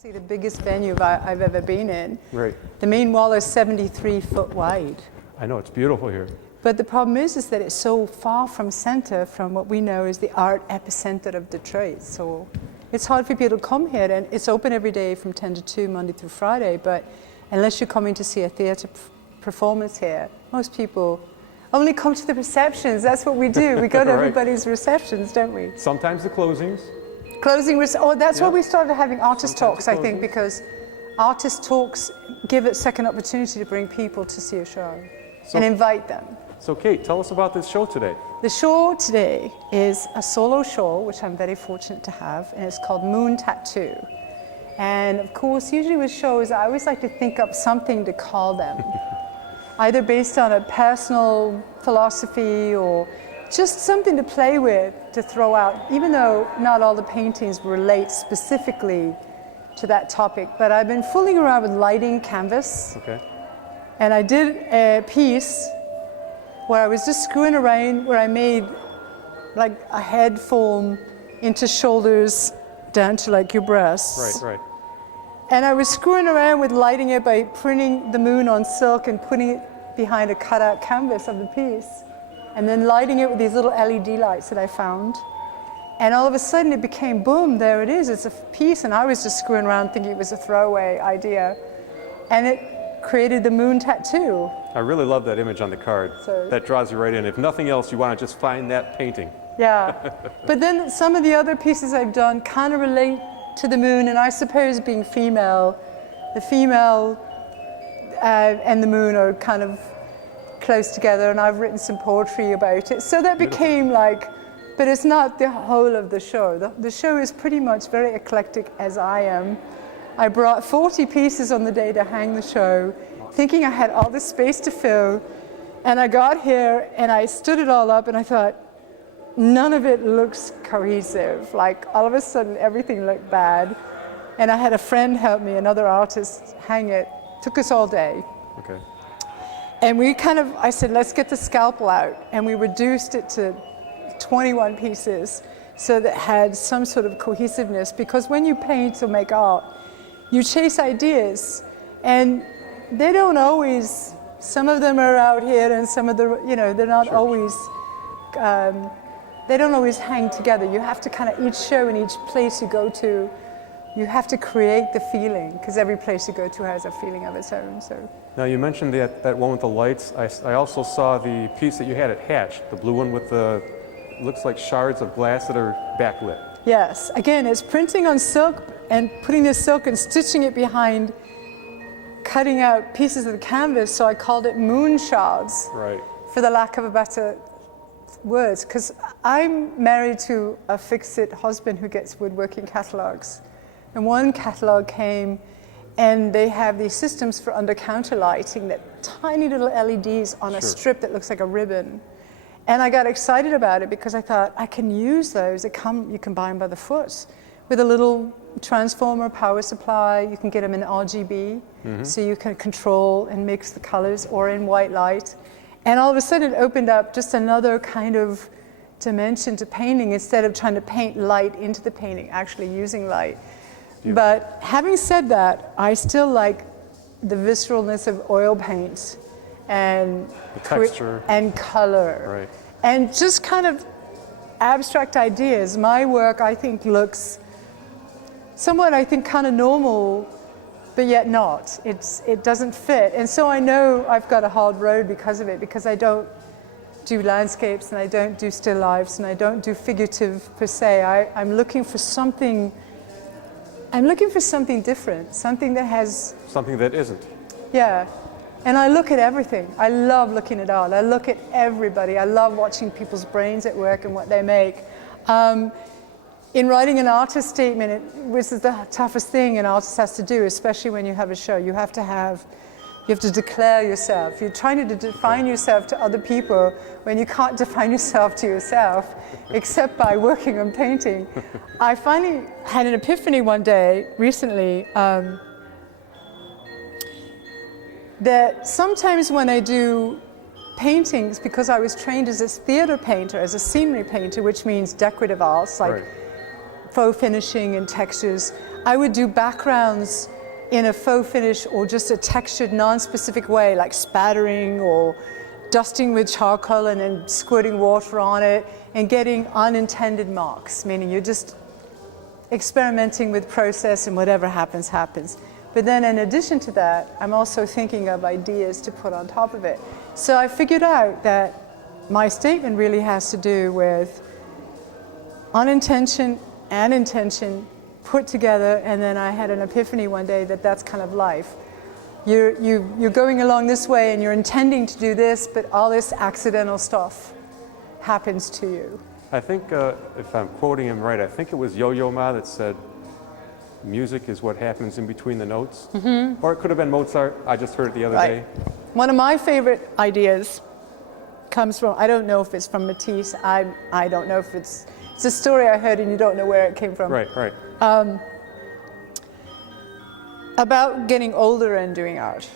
See, the biggest venue I've ever been in. Right. The main wall is 73 foot wide. I know, it's beautiful here. But the problem is that it's so far from center, from what we know is the art epicenter of Detroit. So it's hard for people to come here, and it's open every day from 10 to 2, Monday through Friday. But unless you're coming to see a theater performance here, most people only come to the receptions. That's what we do. We go to Right. everybody's receptions, don't we? Sometimes the closings. That's why we started having artist Sometimes talks, I think, because artist talks give a second opportunity to bring people to see a show and invite them. So Kate, tell us about this show today. The show today is a solo show, which I'm very fortunate to have, and it's called Moon Tattoo. And of course, usually with shows, I always like to think up something to call them, either based on a personal philosophy or just something to play with, to throw out, even though not all the paintings relate specifically to that topic. But I've been fooling around with lighting canvas. Okay. And I did a piece where I was just screwing around, where I made like a head form into shoulders down to like your breasts. Right. And I was screwing around with lighting it by printing the moon on silk and putting it behind a cutout canvas of the piece. And then lighting it with these little LED lights that I found. And all of a sudden it became, boom, there it is, it's a piece. And I was just screwing around thinking it was a throwaway idea. And it created the moon tattoo. I really love that image on the card. So- That draws you right in. If nothing else, you want to just find that painting. Yeah. But then some of the other pieces I've done kind of relate to the moon. And I suppose being female, the female and the moon are kind of close together, and I've written some poetry about it. So that became like, but it's not the whole of the show. The show is pretty much very eclectic as I am. I brought 40 pieces on the day to hang the show, thinking I had all this space to fill. And I got here and I stood it all up and I thought, none of it looks cohesive. Like all of a sudden everything looked bad. And I had a friend help me, another artist, hang it. Took us all day. Okay. And I said, let's get the scalpel out. And we reduced it to 21 pieces so that it had some sort of cohesiveness. Because when you paint or make art, you chase ideas. And they don't always, some of them are out here and some of the, they're not always, they don't always hang together. You have to kind of, each show and each place you go to, you have to create the feeling, because every place you go to has a feeling of its own. So. Now you mentioned that one with the lights. I also saw the piece that you had at Hatch, the blue one with the, looks like shards of glass that are backlit. Yes, again, it's printing on silk and putting the silk and stitching it behind, cutting out pieces of the canvas, so I called it moon shards. Right. For the lack of a better words, because I'm married to a fix-it husband who gets woodworking catalogs. And one catalog came, and they have these systems for under-counter lighting, that tiny little LEDs on a strip that looks like a ribbon. And I got excited about it because I thought, I can use those. You can buy them by the foot. With a little transformer power supply, you can get them in RGB, so you can control and mix the colors, or in white light. And all of a sudden it opened up just another kind of dimension to painting, instead of trying to paint light into the painting, actually using light. But having said that, I still like the visceralness of oil paint and the texture and color, right. And just kind of abstract ideas. My work, I think, looks somewhat, I think, kind of normal, but yet not. It doesn't fit, and so I know I've got a hard road because of it, because I don't do landscapes and I don't do still lifes and I don't do figurative per se. I'm looking for something. I'm looking for something different, something that has... Something that isn't. Yeah, and I look at everything. I love looking at art. I look at everybody. I love watching people's brains at work and what they make. In writing an artist statement, which is the toughest thing an artist has to do, especially when you have a show, you have to declare yourself. You're trying to define yourself to other people when you can't define yourself to yourself, except by working on painting. I finally had an epiphany one day, recently, that sometimes when I do paintings, because I was trained as a theater painter, as a scenery painter, which means decorative arts, like faux finishing and textures, I would do backgrounds in a faux finish or just a textured, non-specific way, like spattering or dusting with charcoal and then squirting water on it and getting unintended marks, meaning you're just experimenting with process and whatever happens, happens. But then in addition to that, I'm also thinking of ideas to put on top of it. So I figured out that my statement really has to do with unintention and intention put together, and then I had an epiphany one day that that's kind of life. You're going along this way and you're intending to do this, but all this accidental stuff happens to you. I think, if I'm quoting him right, I think it was Yo-Yo Ma that said, music is what happens in between the notes. Mm-hmm. Or it could have been Mozart. I just heard it the other day. One of my favorite ideas comes from, I don't know if it's from Matisse. I don't know if it's a story I heard and you don't know where it came from. Right. About getting older and doing art.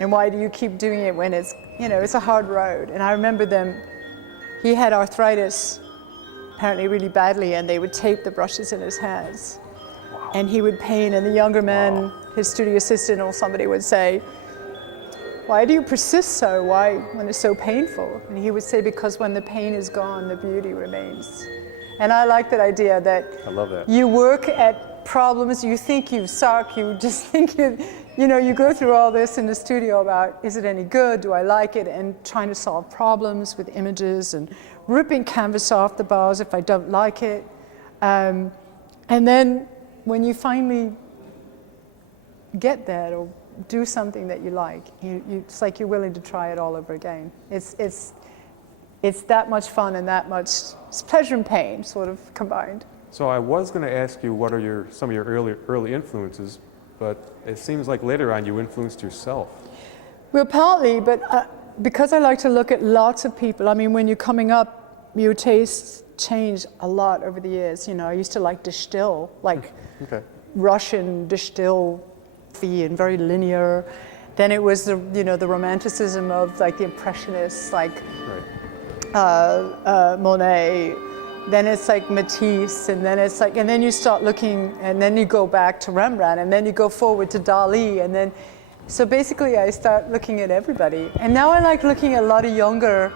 And why do you keep doing it when it's, it's a hard road. And I remember he had arthritis, apparently really badly, and they would tape the brushes in his hands. Wow. And he would paint, and the younger man, his studio assistant or somebody would say, why do you persist so? Why, when it's so painful? And he would say, because when the pain is gone, the beauty remains. And I like that idea that I love that. You work at problems, you think you suck, you just think you go through all this in the studio about, is it any good, do I like it, and trying to solve problems with images and ripping canvas off the bars if I don't like it. And then when you finally get that or do something that you like, it's like you're willing to try it all over again. It's that much fun and that much pleasure and pain sort of combined. So I was going to ask you what are some of your early influences, but it seems like later on you influenced yourself. Well, partly, but because I like to look at lots of people. I mean, when you're coming up, your tastes change a lot over the years. I used to like distill, like Russian distill and very linear. Then it was the romanticism of like the Impressionists, like Monet. Then it's like Matisse, and then you start looking, and then you go back to Rembrandt, and then you go forward to Dali, and then, so basically I start looking at everybody. And now I like looking at a lot of younger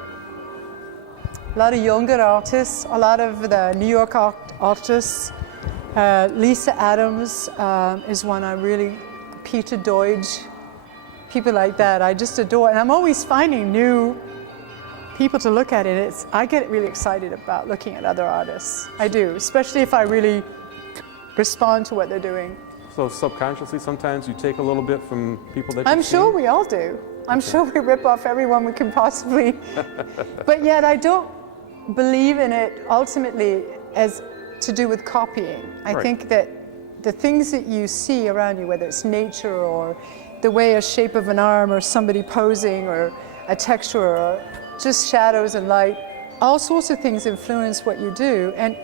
artists, a lot of the New York artists. Lisa Adams is one I really, Peter Deutsch, people like that I just adore. And I'm always finding new people to look at it. I get really excited about looking at other artists. I do, especially if I really respond to what they're doing. So subconsciously, sometimes you take a little bit from people that I'm sure we all do. I'm sure we rip off everyone we can possibly. But yet I don't believe in it ultimately as to do with copying. I think that the things that you see around you, whether it's nature or the way a shape of an arm or somebody posing or a texture or just shadows and light, all sorts of things influence what you do and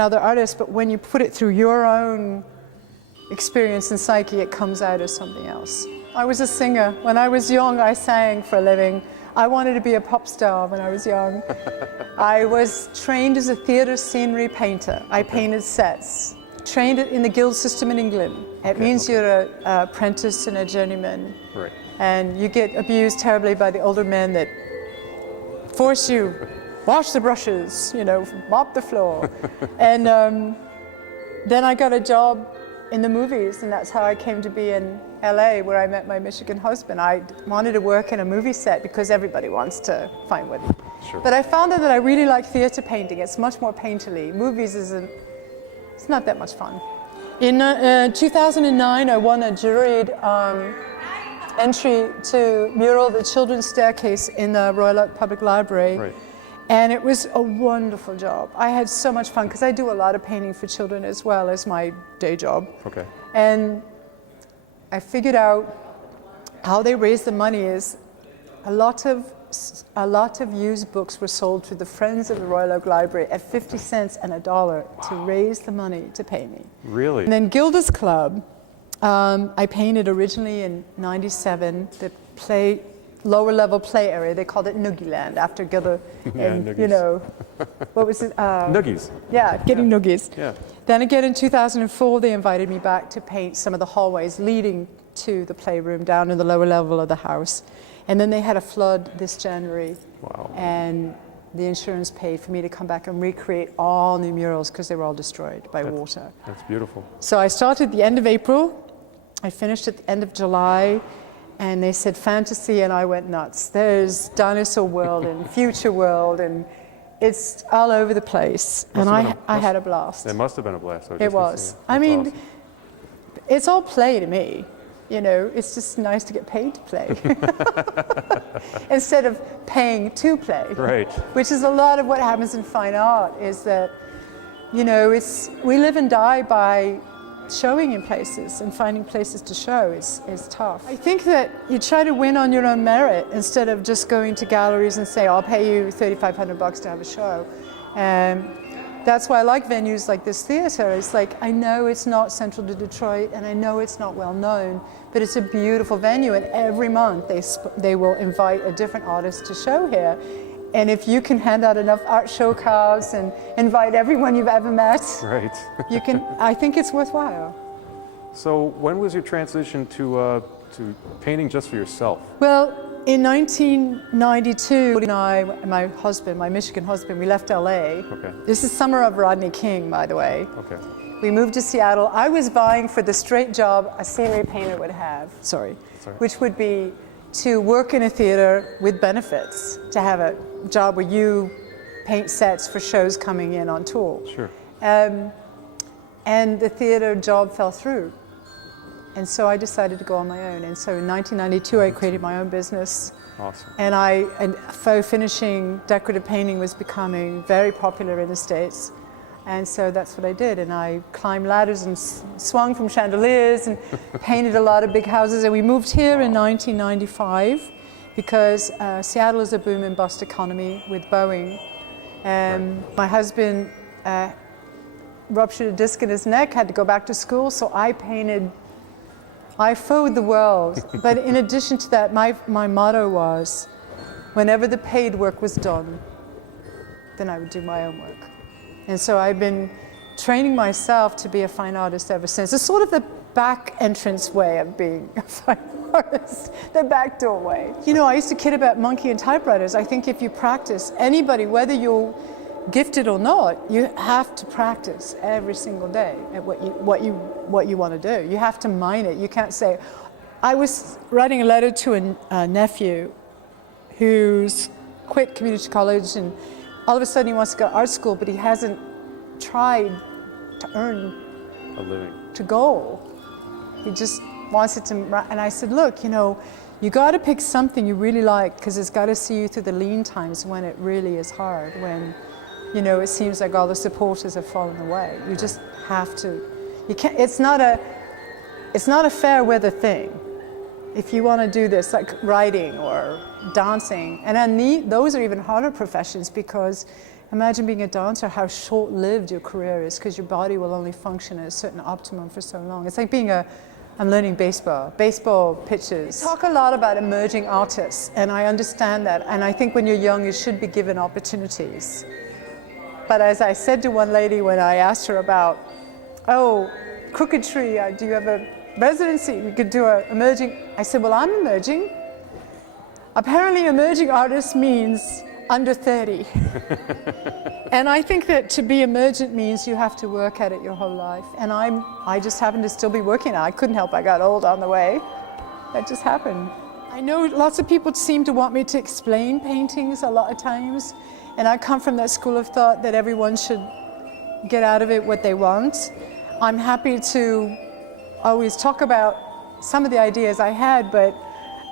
other artists, but when you put it through your own experience and psyche, it comes out as something else. I was a singer. When I was young, I sang for a living. I wanted to be a pop star when I was young. I was trained as a theatre scenery painter. I painted sets. Trained in the guild system in England. It means you're an apprentice and a journeyman. Right. And you get abused terribly by the older men that force you, wash the brushes, mop the floor. And then I got a job in the movies, and that's how I came to be in LA, where I met my Michigan husband. I wanted to work in a movie set because everybody wants to find what. Sure. But I found out that I really like theater painting. It's much more painterly. Movies it's not that much fun. In 2009, I won a juried entry to mural The Children's Staircase in the Royal Oak Public Library. Right. And it was a wonderful job. I had so much fun because I do a lot of painting for children as well as my day job. Okay. And I figured out how they raised the money is a lot of used books were sold to the Friends of the Royal Oak Library at 50 cents and $1 to raise the money to pay me. Really? And then Gilda's Club, I painted originally in '97 the play lower level play area. They called it Noogie Land after Gilda. Yeah, And, Noogies. you know, what was it? Noogies. Yeah, getting Noogies. Yeah. Then again in 2004, they invited me back to paint some of the hallways leading to the playroom down in the lower level of the house. And then they had a flood this January. Wow. And the insurance paid for me to come back and recreate all new murals because they were all destroyed by water. That's beautiful. So I started at the end of April. I finished at the end of July. And they said fantasy, and I went nuts. There's Dinosaur World and Future World, and it's all over the place. And I had a blast. It must have been a blast. It was. I mean, it's all play to me. You know, it's just nice to get paid to play instead of paying to play. Right. Which is a lot of what happens in fine art. Is that, you know, we live and die by showing in places, and finding places to show is tough. I think that you try to win on your own merit instead of just going to galleries and say, I'll pay you $3,500 to have a show. That's why I like venues like this theater. It's like, I know it's not central to Detroit, and I know it's not well known, but it's a beautiful venue, and every month they will invite a different artist to show here. And if you can hand out enough art show cards and invite everyone you've ever met, Right. you can. I think it's worthwhile. So when was your transition to painting just for yourself? Well, in 1992, my husband, my Michigan husband, we left LA. Okay. This is summer of Rodney King, by the way. Okay. We moved to Seattle. I was vying for the straight job a scenery painter would have. Sorry. Which would be to work in a theater with benefits, to have a job where you paint sets for shows coming in on tour. Sure. And the theater job fell through. And so I decided to go on my own. And so in 1992, I created my own business. Awesome. And faux finishing decorative painting was becoming very popular in the States. And so that's what I did. And I climbed ladders and swung from chandeliers and painted a lot of big houses. And we moved here in 1995 because Seattle is a boom and bust economy with Boeing. My husband ruptured a disc in his neck, had to go back to school, so I fauxed the world. But in addition to that, my motto was, whenever the paid work was done, then I would do my own work. And so I've been training myself to be a fine artist ever since. It's sort of the back entrance way of being a fine artist, the back door way. You know, I used to kid about monkey and typewriters. I think if you practice, anybody, whether you're gifted or not, you have to practice every single day at what you want to do. You have to mine it. You can't say, I was writing a letter to a nephew who's quit community college, and all of a sudden he wants to go to art school, but he hasn't tried to earn A living. to go. He just wants it to, and I said, look, you know, you got to pick something you really like, because it's got to see you through the lean times when it really is hard, when, you know, it seems like all the supporters have fallen away. You just have to, you can't, it's not a fair weather thing. If you want to do this, like writing or dancing, and then those are even harder professions, because imagine being a dancer, how short-lived your career is, because your body will only function at a certain optimum for so long. It's like being I'm learning baseball pitches. Talk a lot about emerging artists, and I understand that, and I think when you're young, you should be given opportunities. But as I said to one lady when I asked her about, oh, Crooked Tree, do you have a residency? You could do an emerging. I said, well, I'm emerging. Apparently, emerging artist means under 30. And I think that to be emergent means you have to work at it your whole life. And I just happen to still be working at it. I couldn't help, I got old on the way. That just happened. I know lots of people seem to want me to explain paintings a lot of times. And I come from that school of thought that everyone should get out of it what they want. I'm happy to always talk about some of the ideas I had, but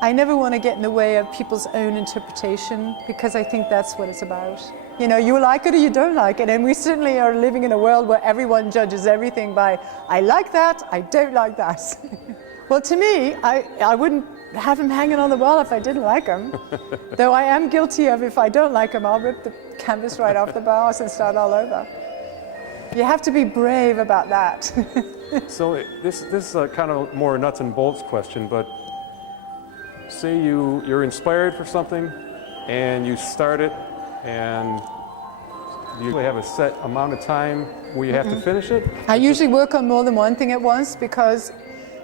I never want to get in the way of people's own interpretation, because I think that's what it's about. You know, you like it or you don't like it, and we certainly are living in a world where everyone judges everything by, I like that, I don't like that. Well, to me, I wouldn't have him hanging on the wall if I didn't like him. Though I am guilty of, if I don't like him, I'll rip the canvas right off the bars and start all over. You have to be brave about that. So this is a kind of more nuts and bolts question, but say you're inspired for something and you start it and you usually have a set amount of time where you have to finish it? I usually work on more than one thing at once because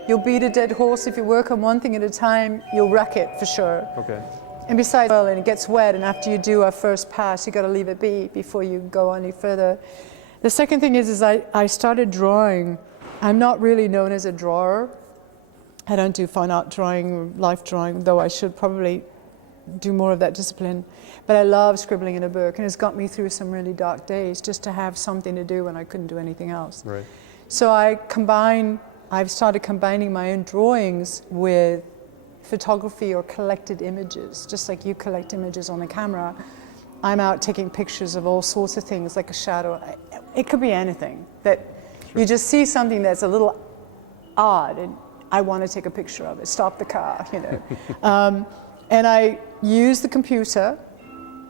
you'll beat a dead horse. If you work on one thing at a time, you'll wreck it for sure. Okay. And besides, well, and it gets wet, and after you do a first pass, you got to leave it be before you go any further. The second thing is I started drawing. I'm not really known as a drawer. I don't do fine art drawing, life drawing, though I should probably do more of that discipline. But I love scribbling in a book, and it's got me through some really dark days just to have something to do when I couldn't do anything else. Right. So I've started combining my own drawings with photography or collected images, just like you collect images on a camera. I'm out taking pictures of all sorts of things, like a shadow. It could be anything that you just see something that's a little odd, and I want to take a picture of it. Stop the car, you know. And I use the computer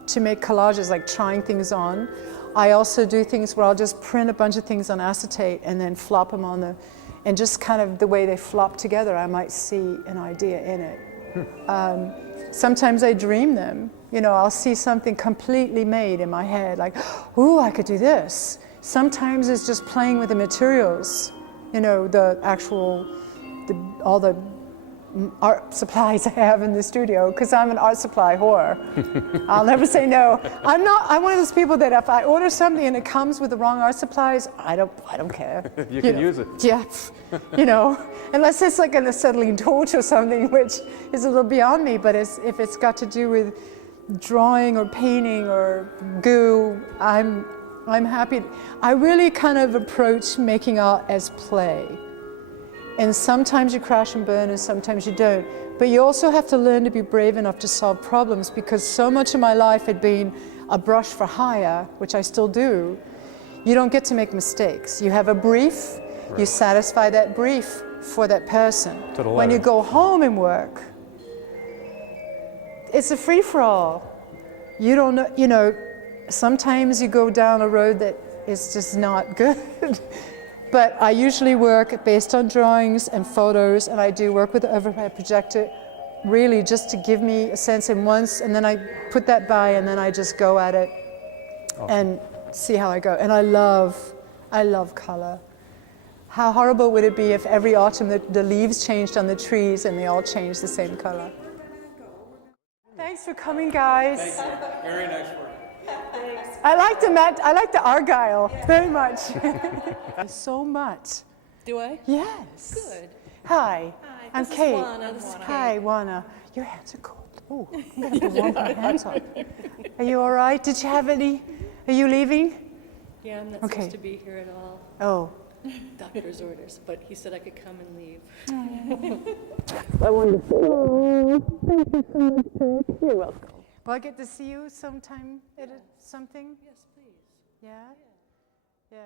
to make collages, like trying things on. I also do things where I'll just print a bunch of things on acetate and then flop them on the, and just kind of the way they flop together, I might see an idea in it. Sometimes I dream them. You know, I'll see something completely made in my head, like, ooh, I could do this. Sometimes it's just playing with the materials, you know, the actual, all the art supplies I have in the studio, because I'm an art supply whore. I'll never say no. I'm one of those people that if I order something and it comes with the wrong art supplies, I don't care. You can use it. Yeah, you know, unless it's like an acetylene torch or something, which is a little beyond me, but if it's got to do with drawing or painting or goo, I'm happy. I really kind of approach making art as play. And sometimes you crash and burn and sometimes you don't. But you also have to learn to be brave enough to solve problems, because so much of my life had been a brush for hire, which I still do. You don't get to make mistakes. You have a brief, right. You satisfy that brief for that person. To the when you letter. go home and work, it's a free-for-all. You don't know, you know, sometimes you go down a road that is just not good. But I usually work based on drawings and photos, and I do work with the overhead projector, really just to give me a sense in once, and then I put that by, and then I just go at it and see how I go. And I love color. How horrible would it be if every autumn the leaves changed on the trees and they all changed the same color? Thanks for coming, guys. Thank you. Very nice work. I like the Argyle very much. So much. Do I? Yes. Good. Hi. Hi, I'm this is Kate. Juana. This is Hi, Juana. Your hands are cold. Oh, I'm gonna have to warm my hands up. Are you all right? Did you have any? Are you leaving? Yeah, I'm not Okay. supposed to be here at all. Oh. Doctor's orders, but he said I could come and leave. I wanted to say. Oh, thank you so much, Kate. You're welcome. Will I get to see you sometime at something? Yes, please. Yeah? Yeah.